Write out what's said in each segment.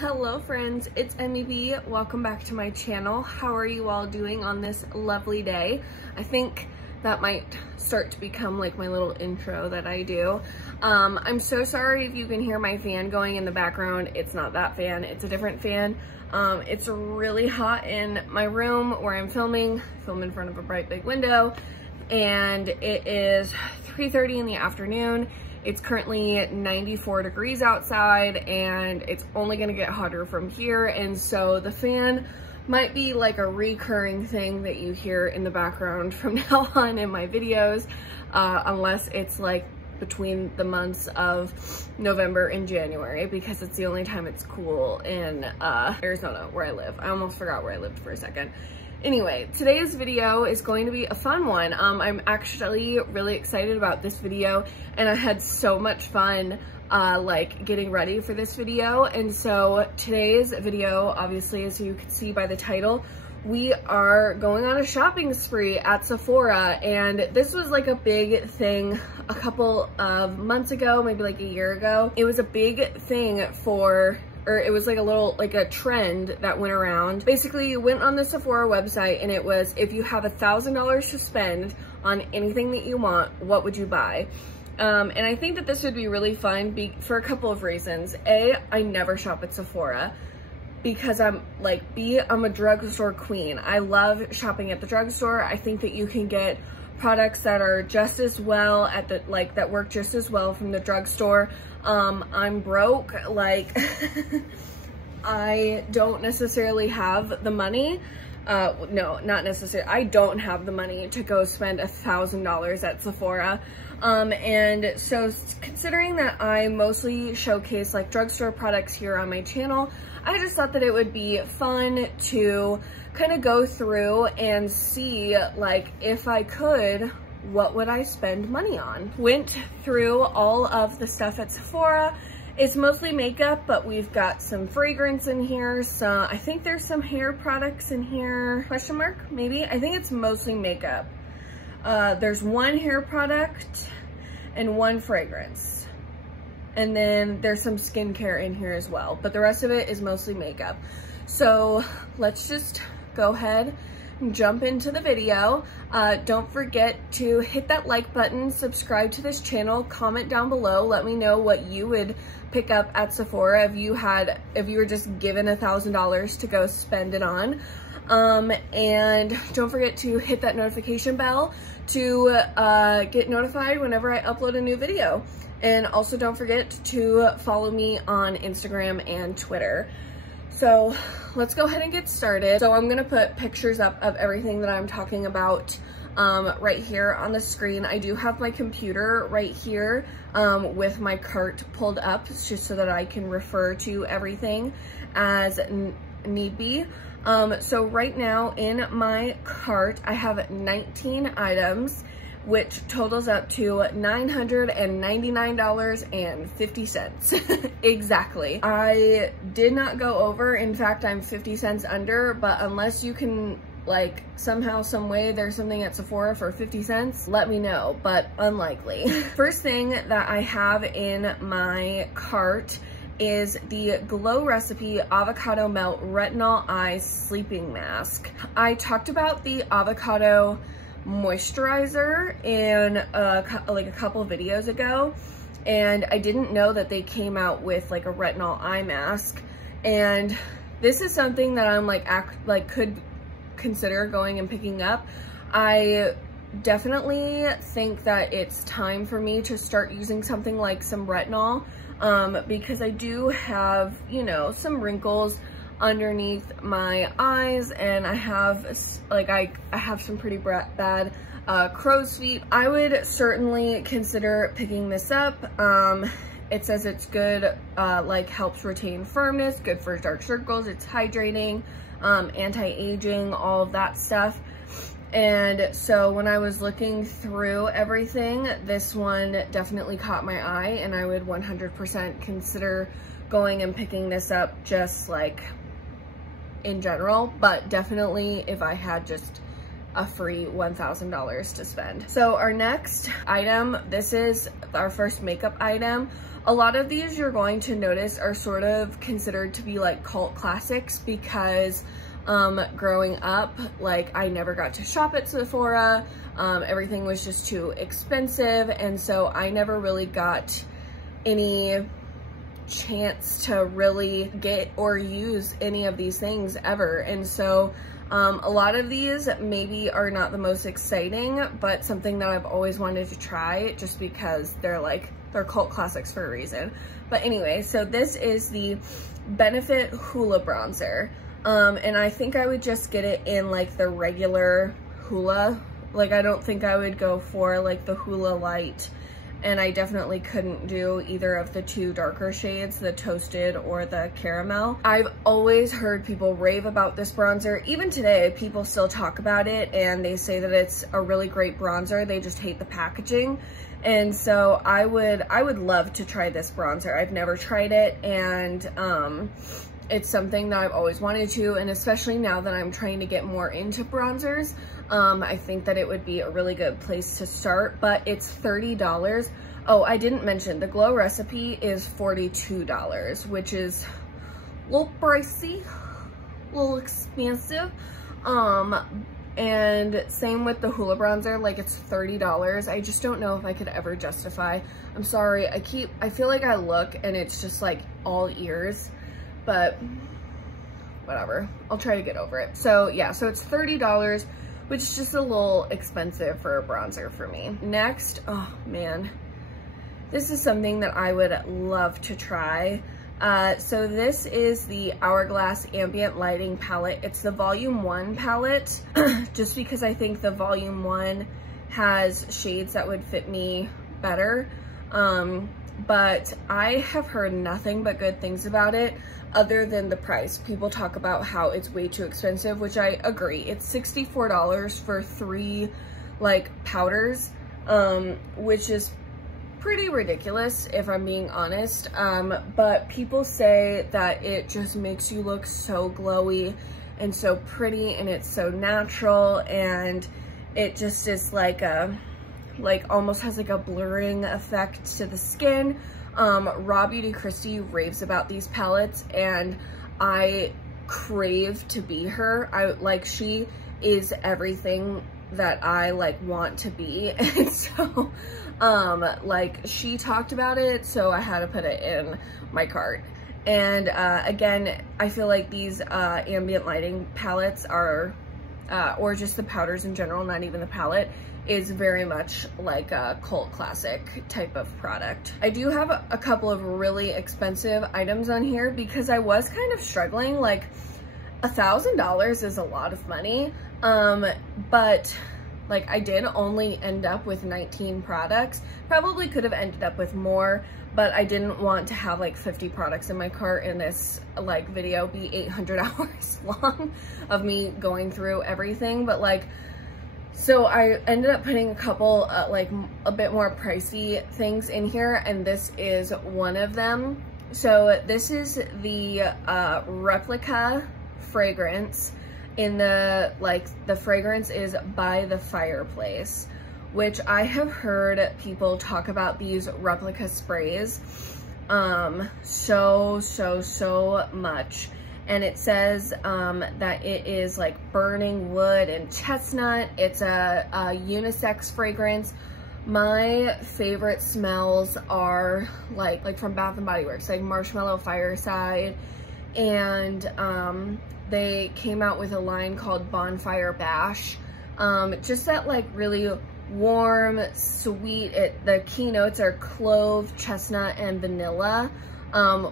Hello friends, it's MEB. Welcome back to my channel. How are you all doing on this lovely day? I think that might start to become like my little intro that I do. I'm so sorry if you can hear my fan going in the background. It's not that fan, it's a different fan. It's really hot in my room where I'm filming. Film in front of a bright big window, and it is 3:30 in the afternoon. It's currently 94 degrees outside, and it's only gonna get hotter from here. And so the fan might be like a recurring thing that you hear in the background from now on in my videos, unless it's like between the months of November and January, because it's the only time it's cool in Arizona where I live. I almost forgot where I lived for a second. Anyway, today's video is going to be a fun one. I'm actually really excited about this video, and I had so much fun like getting ready for this video. And so today's video, obviously, as you can see by the title, we are going on a shopping spree at Sephora. And this was like a big thing a couple of months ago, maybe like a year ago. It was a big thing or it was like a trend that went around. Basically, you went on the Sephora website and it was, if you have $1,000 to spend on anything that you want, what would you buy? And I think that this would be really fun for a couple of reasons. A, I never shop at Sephora because I'm a drugstore queen. I love shopping at the drugstore. I think that you can get products that are just as well at the, that work just as well from the drugstore. I'm broke, I don't necessarily have the money. No, not necessarily. I don't have the money to go spend $1,000 at Sephora. And so considering that I mostly showcase like drugstore products here on my channel, I just thought that it would be fun to kind of go through and see, like, if I could, what would I spend money on? Went through all of the stuff at Sephora. It's mostly makeup, but we've got some fragrance in here. So I think there's some hair products in here, question mark, maybe? I think it's mostly makeup. There's one hair product and one fragrance. And then there's some skincare in here as well, but the rest of it is mostly makeup. So let's just go ahead and jump into the video. Don't forget to hit that like button, subscribe to this channel, comment down below, let me know what you would pick up at Sephora if you were just given $1,000 to go spend it on. And don't forget to hit that notification bell to get notified whenever I upload a new video. And also don't forget to follow me on Instagram and Twitter. So let's go ahead and get started. So I'm gonna put pictures up of everything that I'm talking about right here on the screen. I do have my computer right here with my cart pulled up just so that I can refer to everything as need be. So right now in my cart, I have 19 items, which totals up to $999.50. Exactly. I did not go over. In fact, I'm 50 cents under, but unless you can, like, somehow, some way there's something at Sephora for 50 cents, let me know, but unlikely. First thing that I have in my cart is the Glow Recipe Avocado Melt Retinol Eye Sleeping Mask. I talked about the Avocado moisturizer in a couple of videos ago, and I didn't know that they came out with like a retinol eye mask, and this is something that I'm could consider going and picking up. I definitely think that it's time for me to start using something like some retinol, because I do have, you know, some wrinkles underneath my eyes, and I have I have some pretty bad crow's feet. I would certainly consider picking this up. It says it's good, helps retain firmness, good for dark circles, it's hydrating, anti-aging, all of that stuff. And so when I was looking through everything, this one definitely caught my eye, and I would 100% consider going and picking this up, just like in general, but definitely if I had just a free $1,000 to spend. So our next item, this is our first makeup item. A lot of these you're going to notice are sort of considered to be like cult classics because growing up, like I never got to shop at Sephora. Everything was just too expensive, and so I never really got any chance to really get or use any of these things ever. And so a lot of these maybe are not the most exciting, but something that I've always wanted to try just because they're cult classics for a reason. But anyway, so this is the Benefit Hula bronzer. And I think I would just get it in like the regular Hula. Like I don't think I would go for like the Hula Light, and I definitely couldn't do either of the two darker shades, the Toasted or the Caramel. I've always heard people rave about this bronzer. Even today, people still talk about it and they say that it's a really great bronzer. They just hate the packaging. And so I would love to try this bronzer. I've never tried it, and it's something that I've always wanted to, and especially now that I'm trying to get more into bronzers, I think that it would be a really good place to start, but it's $30. Oh, I didn't mention, the Glow recipe is $42, which is a little pricey, a little expensive. And same with the Hula bronzer, like it's $30. I just don't know if I could ever justify. I'm sorry, I feel like I look and it's just like all ears, but whatever, I'll try to get over it. So yeah, so it's $30, which is just a little expensive for a bronzer for me. Next, oh man, this is something that I would love to try. So this is the Hourglass Ambient Lighting Palette. It's the Volume 1 palette, just because I think the Volume 1 has shades that would fit me better. But I have heard nothing but good things about it other than the price. People talk about how it's way too expensive, which I agree. It's $64 for 3 like powders, which is pretty ridiculous if I'm being honest. But people say that it just makes you look so glowy and so pretty, and it's so natural, and it just is like almost has like a blurring effect to the skin. Raw Beauty Christie raves about these palettes, and I crave to be her. She is everything that I want to be. And so she talked about it, so I had to put it in my cart. And again, I feel like these ambient lighting palettes are or just the powders in general, not even the palette, is very much like a cult classic type of product. I do have a couple of really expensive items on here because I was kind of struggling. Like $1,000 is a lot of money, but like I did only end up with 19 products. Probably could have ended up with more, but I didn't want to have like 50 products in my cart and this like video be 800 hours long of me going through everything. But so I ended up putting a couple like a bit more pricey things in here, and this is one of them. So this is the Replica fragrance. In the fragrance is By the Fireplace, which I have heard people talk about these Replica sprays so much. And it says that it is like burning wood and chestnut. It's a unisex fragrance. My favorite smells are like from Bath and Body Works, like Marshmallow Fireside, and they came out with a line called Bonfire Bash. Just that like really warm, sweet, the keynotes are clove, chestnut, and vanilla,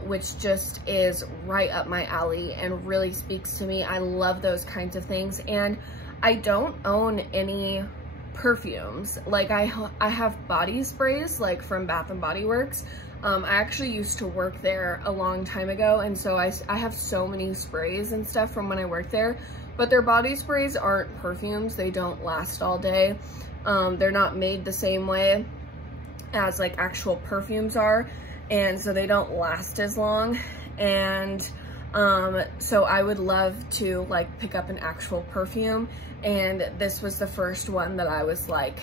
which just is right up my alley and really speaks to me. I love those kinds of things. And I don't own any perfumes. Like I have body sprays like from Bath and Body Works. I actually used to work there a long time ago, and so I have so many sprays and stuff from when I worked there, but their body sprays aren't perfumes. They don't last all day. They're not made the same way as like actual perfumes are, and so they don't last as long. And So I would love to like pick up an actual perfume, and this was the first one that I was like,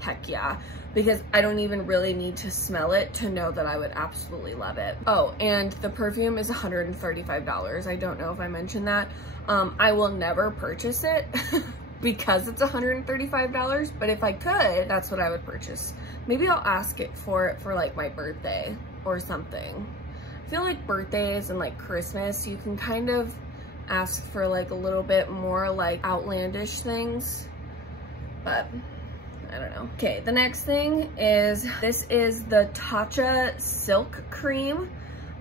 heck yeah, because I don't even really need to smell it to know that I would absolutely love it. Oh, and the perfume is $135. I don't know if I mentioned that. I will never purchase it because it's $135, but if I could, that's what I would purchase. Maybe I'll ask it for like my birthday or something. I feel like birthdays and like Christmas, you can kind of ask for like a little bit more like outlandish things, but I don't know. Okay, the next thing is, this is the Tatcha Silk Cream.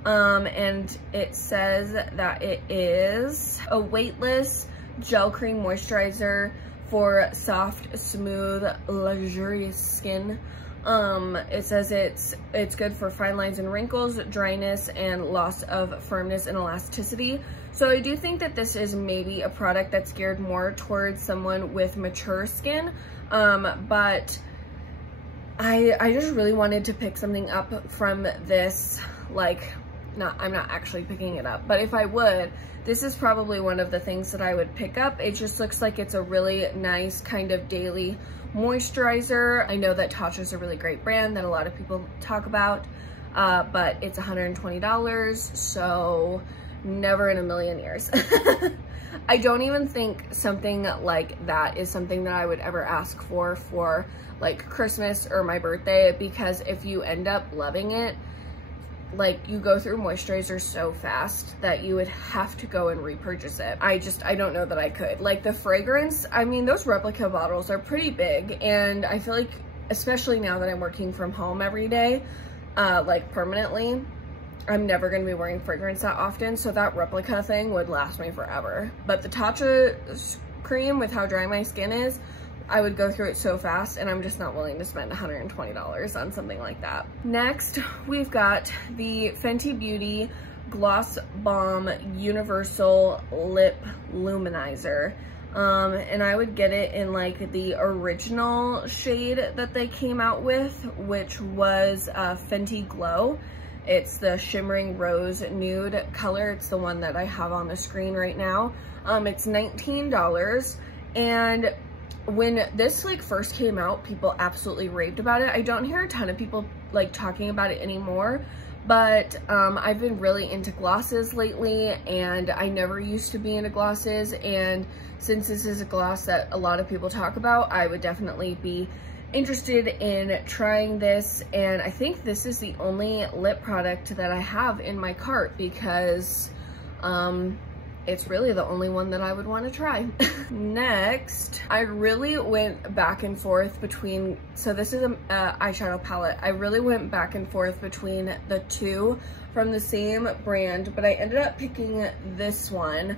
And it says that it is a weightless gel cream moisturizer for soft, smooth, luxurious skin. It says it's good for fine lines and wrinkles, dryness, and loss of firmness and elasticity. So I do think that this is maybe a product that's geared more towards someone with mature skin, but I just really wanted to pick something up from this, like, I'm not actually picking it up, but if I would, this is probably one of the things that I would pick up. It just looks like it's a really nice kind of daily moisturizer. I know that Tatcha is a really great brand that a lot of people talk about, but it's $120, so never in a million years. I don't even think something like that is something that I would ever ask for like Christmas or my birthday, because if you end up loving it, like, you go through moisturizer so fast that you would have to go and repurchase it. I don't know that I could. Like, the fragrance, I mean, those replica bottles are pretty big, and I feel like, especially now that I'm working from home every day, like permanently, I'm never gonna be wearing fragrance that often, so that replica thing would last me forever. But the Tatcha cream, with how dry my skin is, I would go through it so fast, and I'm just not willing to spend $120 on something like that. Next, we've got the Fenty Beauty Gloss Balm Universal Lip Luminizer. And I would get it in like the original shade that they came out with, which was Fenty Glow. It's the Shimmering Rose Nude color. It's the one that I have on the screen right now. It's $19, and when this like first came out, people absolutely raved about it. I don't hear a ton of people like talking about it anymore, but I've been really into glosses lately, and I never used to be into glosses, and since this is a gloss that a lot of people talk about, I would definitely be interested in trying this. And I think this is the only lip product that I have in my cart, because it's really the only one that I would want to try. Next, I really went back and forth between, so this is an eyeshadow palette. I really went back and forth between the two from the same brand, but I ended up picking this one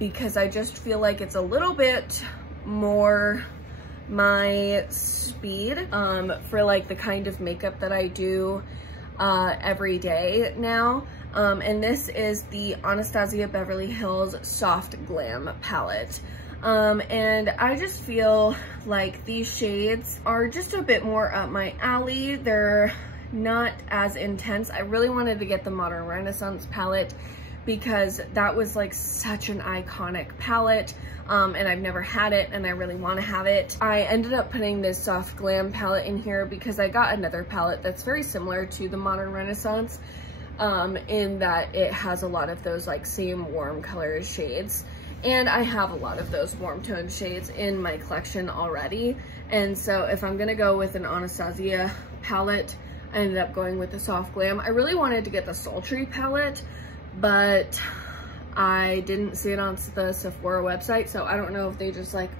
because I just feel like it's a little bit more my speed for like the kind of makeup that I do every day now. And this is the Anastasia Beverly Hills Soft Glam palette. And I just feel like these shades are just a bit more up my alley. They're not as intense. I really wanted to get the Modern Renaissance palette because that was like such an iconic palette. And I've never had it, and I really want to have it. I ended up putting this Soft Glam palette in here because I got another palette that's very similar to the Modern Renaissance, in that it has a lot of those like same warm color shades, and I have a lot of those warm toned shades in my collection already. And so if I'm gonna go with an Anastasia palette, I ended up going with the Soft Glam. I really wanted to get the Sultry palette, but I didn't see it on the Sephora website, so I don't know if they just like,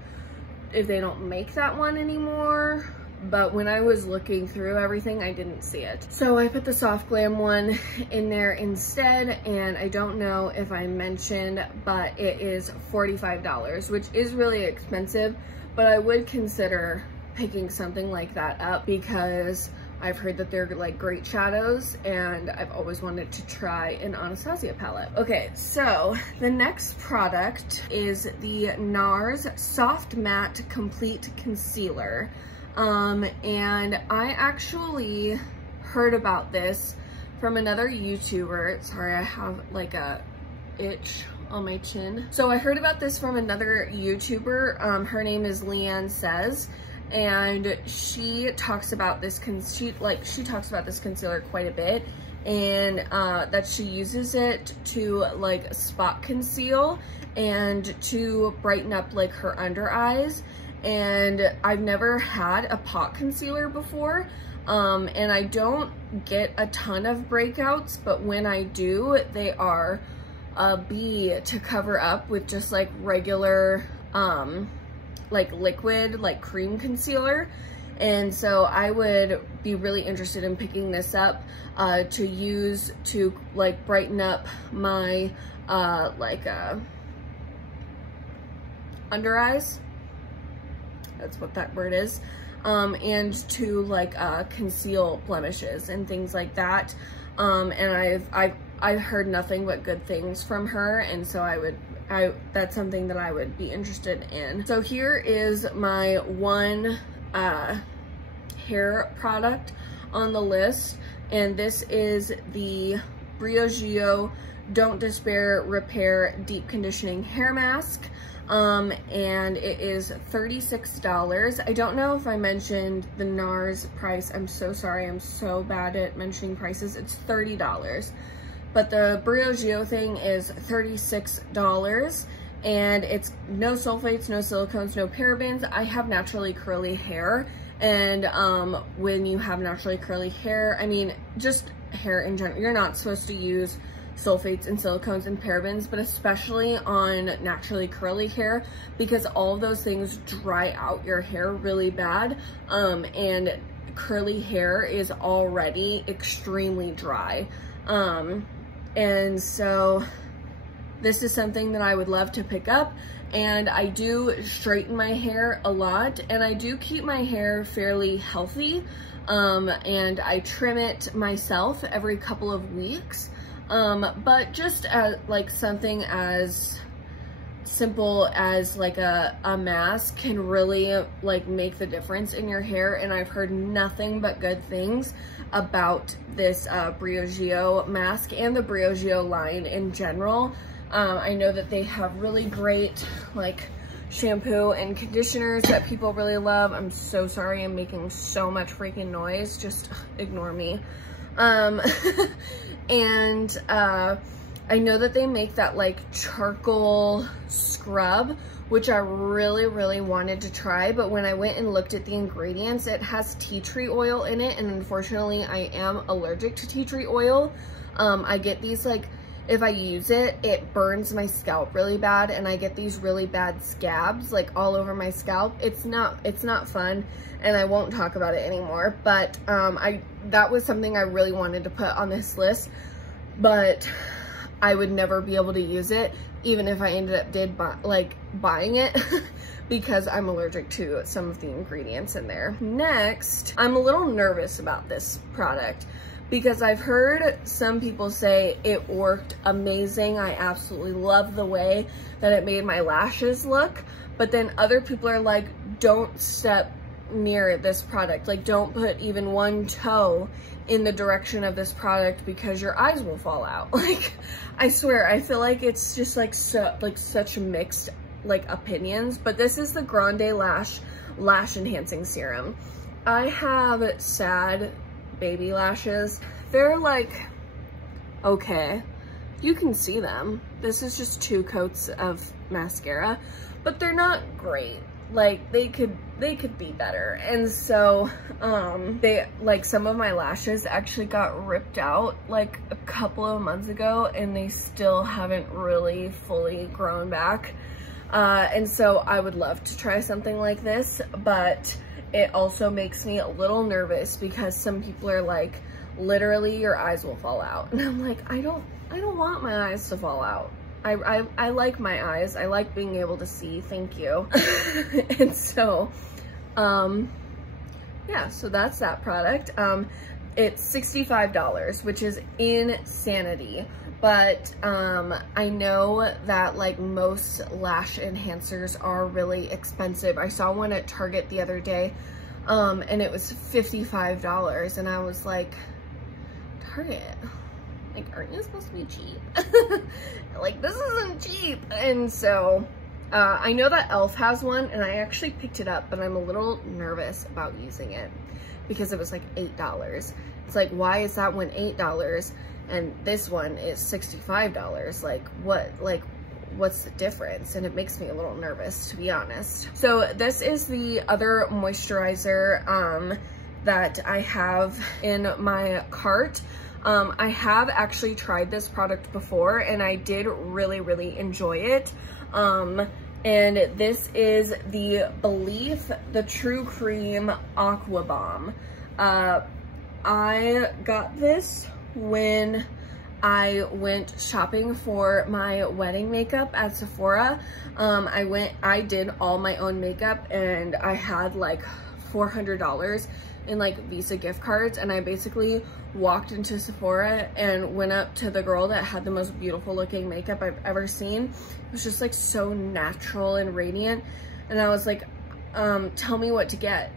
if they don't make that one anymore. But when I was looking through everything, I didn't see it. So I put the Soft Glam one in there instead, and I don't know if I mentioned, but it is $45, which is really expensive, but I would consider picking something like that up because I've heard that they're like great shadows, and I've always wanted to try an Anastasia palette. Okay, so the next product is the Nars Soft Matte Complete Concealer. And I actually heard about this from another YouTuber. Sorry, I have like a itch on my chin. So I heard about this from another YouTuber. Her name is Leanne Says, and she talks about this concealer quite a bit, and that she uses it to like spot conceal and to brighten up like her under eyes. And I've never had a pot concealer before, and I don't get a ton of breakouts, but when I do, they are a B to cover up with just like regular like liquid, like cream concealer. And so I would be really interested in picking this up to use to like brighten up my under eyes. That's what that word is. And to like conceal blemishes and things like that. And I've heard nothing but good things from her, and so that's something that I would be interested in. So here is my one hair product on the list, and this is the Briogeo Don't Despair Repair Deep Conditioning Hair Mask. And it is $36. I don't know if I mentioned the Nars price. I'm so sorry. I'm so bad at mentioning prices. It's $30. But the Briogeo thing is $36, and it's no sulfates, no silicones, no parabens. I have naturally curly hair, and when you have naturally curly hair, I mean, just hair in general, you're not supposed to use sulfates and silicones and parabens, but especially on naturally curly hair, because all of those things dry out your hair really bad, and curly hair is already extremely dry. And so this is something that I would love to pick up, and I do straighten my hair a lot, and I do keep my hair fairly healthy, and I trim it myself every couple of weeks. But just like something as simple as like a mask can really like make the difference in your hair, and I've heard nothing but good things about this Briogeo mask and the Briogeo line in general. I know that they have really great like shampoo and conditioners that people really love. I'm so sorry I'm making so much freaking noise, just ignore me. And I know that they make that like charcoal scrub, which I really wanted to try, but when I went and looked at the ingredients, it has tea tree oil in it, and unfortunately I am allergic to tea tree oil. I get these like, if I use it, it burns my scalp really bad, and I get these really bad scabs like all over my scalp. It's not fun, and I won't talk about it anymore, but that was something I really wanted to put on this list, but I would never be able to use it even if I ended up buying it because I'm allergic to some of the ingredients in there. Next, I'm a little nervous about this product because I've heard some people say it worked amazing. I absolutely love the way that it made my lashes look, but then other people are like, don't step near this product. Like, don't put even one toe in the direction of this product because your eyes will fall out. Like, I swear, I feel like it's just like such mixed like opinions, but this is the Grande Lash Enhancing Serum. I have sad baby lashes. They're like, okay, you can see them. This is just 2 coats of mascara, but they're not great. Like, they could be better. And so they, like, some of my lashes actually got ripped out like a couple of months ago, and they still haven't really fully grown back. And so I would love to try something like this, but it also makes me a little nervous because some people are like, literally your eyes will fall out, and I'm like, I don't want my eyes to fall out. I like my eyes. I like being able to see, thank you. And so, yeah, so that's that product. It's $65, which is insanity. But I know that like most lash enhancers are really expensive. I saw one at Target the other day, and it was $55, and I was like, Target, like, aren't you supposed to be cheap? like, this isn't cheap. And so I know that e.l.f. has one, and I actually picked it up, but I'm a little nervous about using it because it was like $8. It's like, why is that one $8 and this one is $65? Like, what's the difference? And it makes me a little nervous, to be honest. So this is the other moisturizer that I have in my cart. I have actually tried this product before, and I did really enjoy it. And this is the Belief the True Cream Aqua Balm. I got this when I went shopping for my wedding makeup at Sephora. I did all my own makeup, and I had like $400 in like Visa gift cards, and I basically walked into Sephora and went up to the girl that had the most beautiful looking makeup I've ever seen. It was just like so natural and radiant, and I was like, tell me what to get.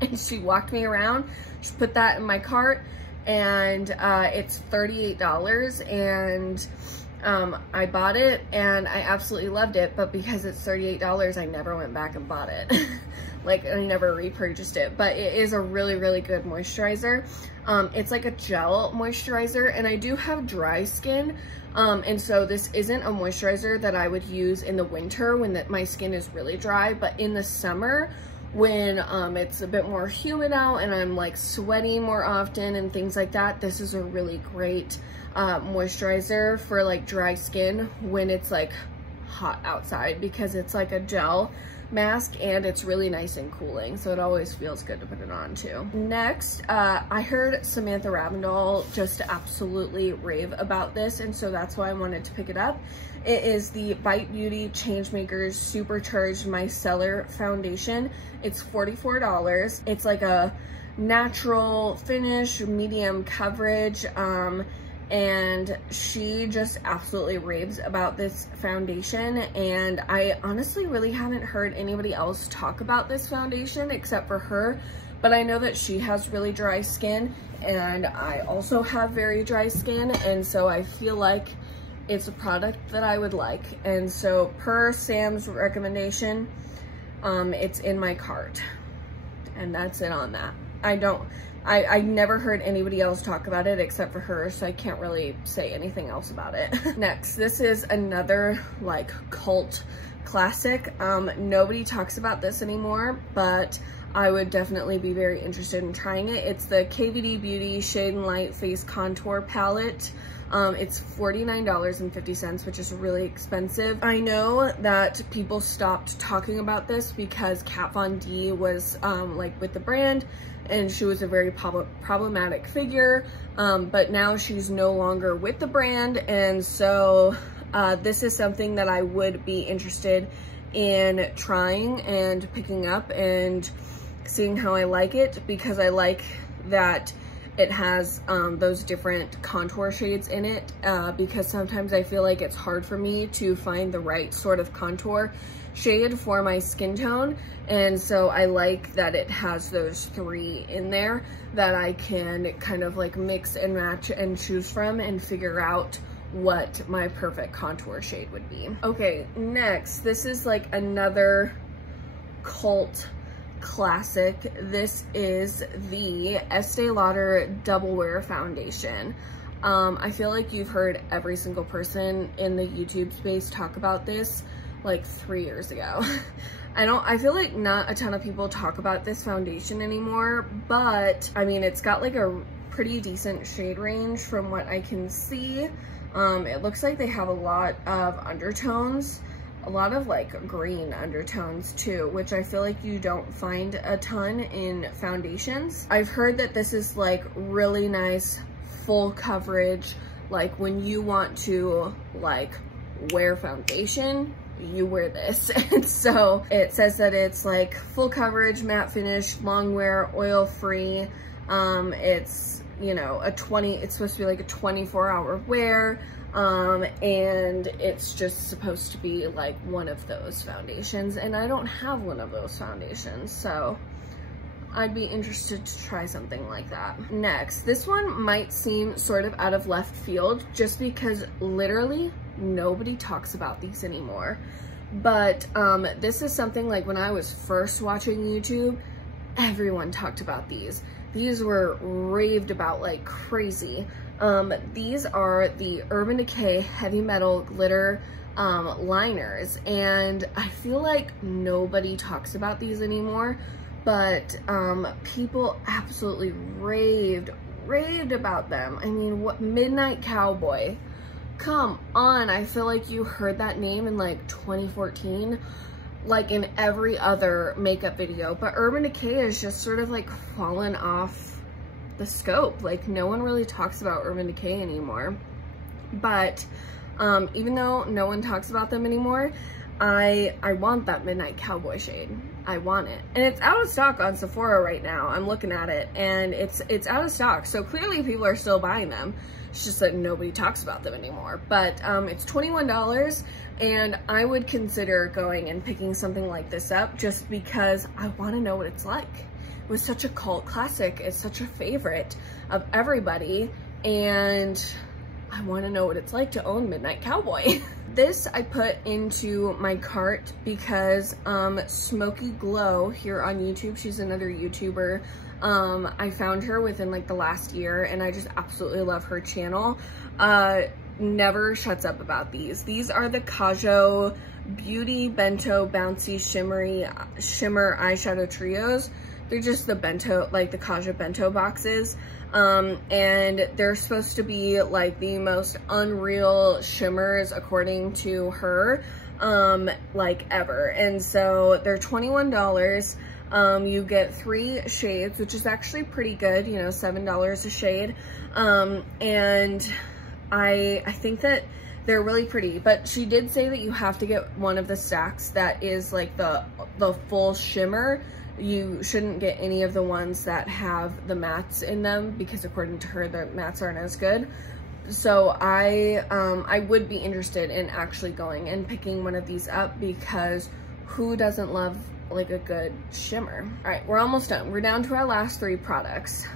And she walked me around, she put that in my cart, and it's $38, and I bought it and I absolutely loved it, but because it's $38, I never went back and bought it. Like, I never repurchased it, but it is a really good moisturizer. It's like a gel moisturizer, and I do have dry skin, and so this isn't a moisturizer that I would use in the winter when my skin is really dry, but in the summer when it's a bit more humid out and I'm like sweating more often and things like that, this is a really great moisturizer for like dry skin when it's like hot outside, because it's like a gel mask and it's really nice and cooling, so it always feels good to put it on too. Next, I heard Samantha Ravindal just absolutely rave about this, and so that's why I wanted to pick it up. It is the Bite Beauty Changemakers Supercharged Micellar Foundation. It's $44. It's like a natural finish, medium coverage, and she just absolutely raves about this foundation, and I honestly really haven't heard anybody else talk about this foundation except for her, but I know that she has really dry skin, and I also have very dry skin, and so I feel like it's a product that I would like. And so per Sam's recommendation, it's in my cart, and that's it on that. I never heard anybody else talk about it except for her, so I can't really say anything else about it. Next, this is another like cult classic. Nobody talks about this anymore, but I would definitely be very interested in trying it. It's the KVD Beauty Shade and Light Face Contour Palette. It's $49.50, which is really expensive. I know that people stopped talking about this because Kat Von D was like with the brand, and she was a very problematic figure, but now she's no longer with the brand, and so this is something that I would be interested in trying and picking up and seeing how I like it, because I like that it has those different contour shades in it, because sometimes I feel like it's hard for me to find the right sort of contour shade for my skin tone, and so I like that it has those three in there that I can kind of like mix and match and choose from and figure out what my perfect contour shade would be. Okay, next, this is like another cult classic. This is the Estee Lauder Double Wear Foundation. I feel like you've heard every single person in the YouTube space talk about this like 3 years ago. I feel like not a ton of people talk about this foundation anymore, but I mean, it's got like a pretty decent shade range from what I can see. It looks like they have a lot of undertones, a lot of like green undertones too, which I feel like you don't find a ton in foundations. I've heard that this is like really nice full coverage, like when you want to like wear foundation, you wear this. And so it says that it's like full coverage, matte finish, long wear, oil free. It's, you know, it's supposed to be like a 24-hour wear. And it's just supposed to be like one of those foundations, and I don't have one of those foundations, so I'd be interested to try something like that. Next, this one might seem sort of out of left field just because literally nobody talks about these anymore. But this is something like when I was first watching YouTube, everyone talked about these. These were raved about like crazy. These are the Urban Decay Heavy Metal Glitter liners, and I feel like nobody talks about these anymore, but people absolutely raved about them. I mean, what, Midnight Cowboy, come on. I feel like you heard that name in like 2014, like in every other makeup video, but Urban Decay is just sort of like fallen off the scope. Like no one really talks about Urban Decay anymore. But even though no one talks about them anymore, I want that Midnight Cowboy shade. I want it. And it's out of stock on Sephora right now. I'm looking at it and it's out of stock. So clearly people are still buying them. It's just that nobody talks about them anymore. But it's $21 and I would consider going and picking something like this up just because I want to know what it's like. It was such a cult classic. It's such a favorite of everybody and I want to know what it's like to own Midnight Cowboy. This I put into my cart because Smoky Glow here on YouTube, she's another YouTuber. I found her within like the last year and I just absolutely love her channel. Never shuts up about these. These are the Kajo Beauty Bento Bouncy Shimmer Eyeshadow Trios. They're just the bento, like the Kaja bento boxes. And they're supposed to be like the most unreal shimmers according to her, like ever. And so they're $21. You get 3 shades, which is actually pretty good, you know, $7 a shade. And I think that they're really pretty, but she did say that you have to get one of the stacks that is like the full shimmer. You shouldn't get any of the ones that have the mattes in them because according to her, the mattes aren't as good. So I would be interested in actually going and picking one of these up because who doesn't love like a good shimmer? All right, we're almost done. We're down to our last 3 products.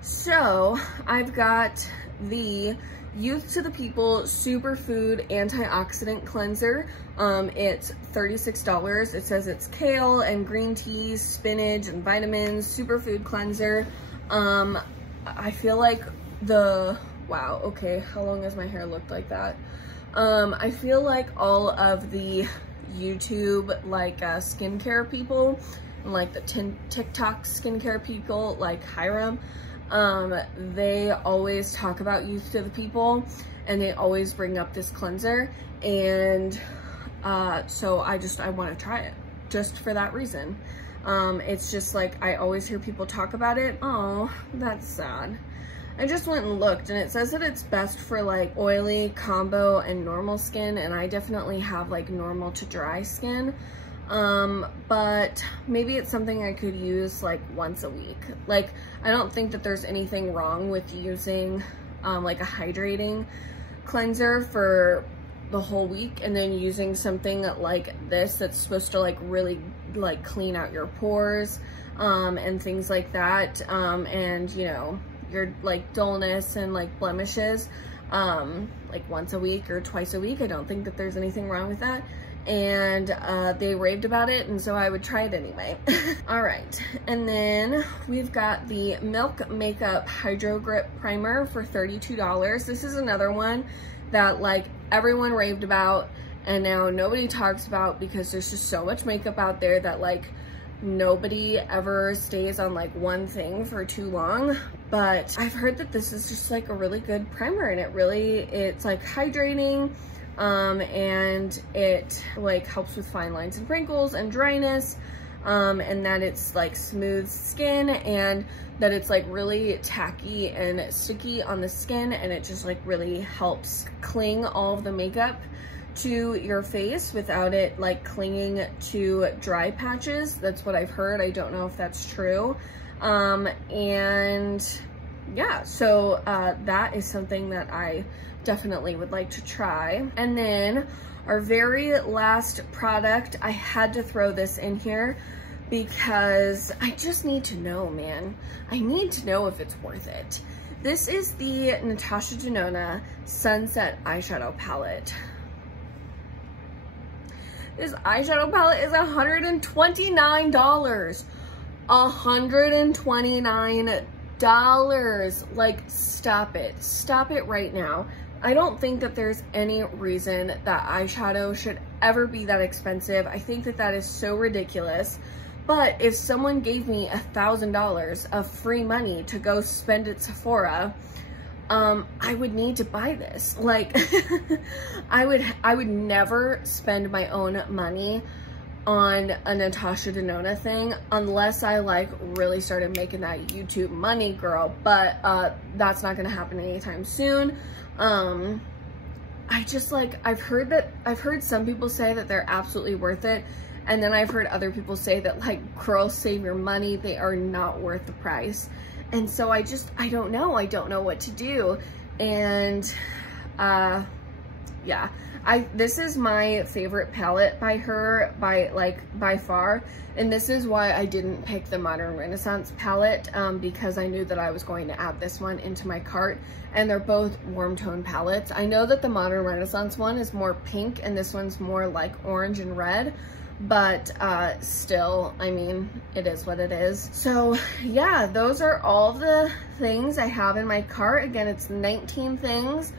So I've got the Youth to the People Superfood Antioxidant Cleanser. It's $36. It says it's kale and green tea, spinach and vitamins, superfood cleanser. I feel like wow, okay, how long has my hair looked like that? I feel like all of the YouTube like skincare people, like the TikTok skincare people like Hiram, they always talk about Youth to the People and they always bring up this cleanser, and so I want to try it just for that reason. It's just like I always hear people talk about it. Oh, that's sad. I just went and looked and it says that it's best for like oily, combo, and normal skin, and I definitely have like normal to dry skin. But maybe it's something I could use like once a week. Like, I don't think that there's anything wrong with using like a hydrating cleanser for the whole week and then using something like this that's supposed to like really like clean out your pores and things like that, and you know, your like dullness and like blemishes like once a week or twice a week. I don't think that there's anything wrong with that. And they raved about it, and so I would try it anyway. All right, and then we've got the Milk Makeup Hydro Grip Primer for $32. This is another one that like everyone raved about and now nobody talks about because there's just so much makeup out there that like nobody ever stays on like one thing for too long. But I've heard that this is just like a really good primer, and it's like hydrating, and it like helps with fine lines and wrinkles and dryness, and that it's like smooth skin, and that it's like really tacky and sticky on the skin, and it just like really helps cling all of the makeup to your face without it like clinging to dry patches. That's what I've heard. I don't know if that's true. And yeah, so that is something that I definitely would like to try. And then our very last product, I had to throw this in here because I just need to know, man. I need to know if it's worth it. This is the Natasha Janona Sunset Eyeshadow Palette. This eyeshadow palette is $129. $129. Like, stop it. Stop it right now. I don't think that there's any reason that eyeshadow should ever be that expensive. I think that that is so ridiculous. But if someone gave me $1,000 of free money to go spend at Sephora, I would need to buy this. Like, I would never spend my own money on a Natasha Janona thing unless I like really started making that YouTube money, girl. But that's not gonna happen anytime soon. I just like, I've heard some people say that they're absolutely worth it. And then I've heard other people say that, like, girls, save your money. They are not worth the price. And so I don't know. I don't know what to do. And yeah, this is my favorite palette by her, by far. And this is why I didn't pick the Modern Renaissance palette, because I knew that I was going to add this one into my cart. And they're both warm tone palettes. I know that the Modern Renaissance one is more pink and this one's more like orange and red. But still, I mean, it is what it is. So yeah, those are all the things I have in my cart. Again, it's 19 things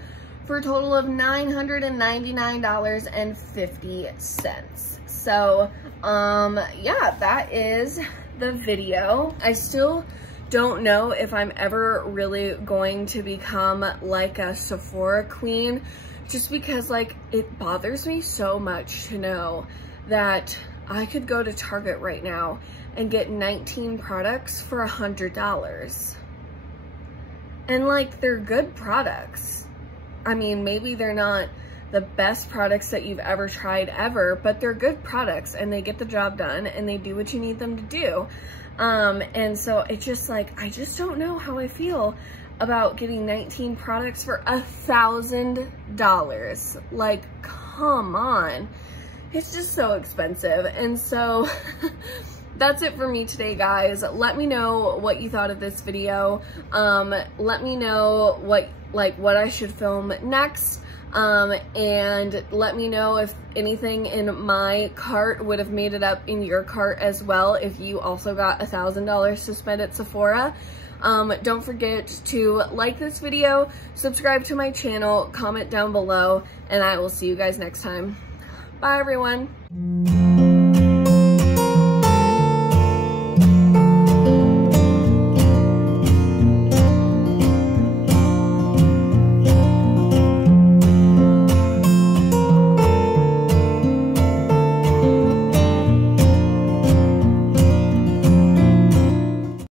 for a total of $999.50. So yeah, that is the video. I still don't know if I'm ever really going to become like a Sephora queen, just because like it bothers me so much to know that I could go to Target right now and get 19 products for $100. And like, they're good products. I mean, maybe they're not the best products that you've ever tried ever, but they're good products and they get the job done and they do what you need them to do. And so it's just like, I just don't know how I feel about getting 19 products for $1,000. Like, come on. It's just so expensive. And so that's it for me today, guys. Let me know what you thought of this video. Let me know what I should film next. And let me know if anything in my cart would have made it up in your cart as well, if you also got $1,000 to spend at Sephora. Don't forget to like this video, subscribe to my channel, comment down below, and I will see you guys next time. Bye, everyone.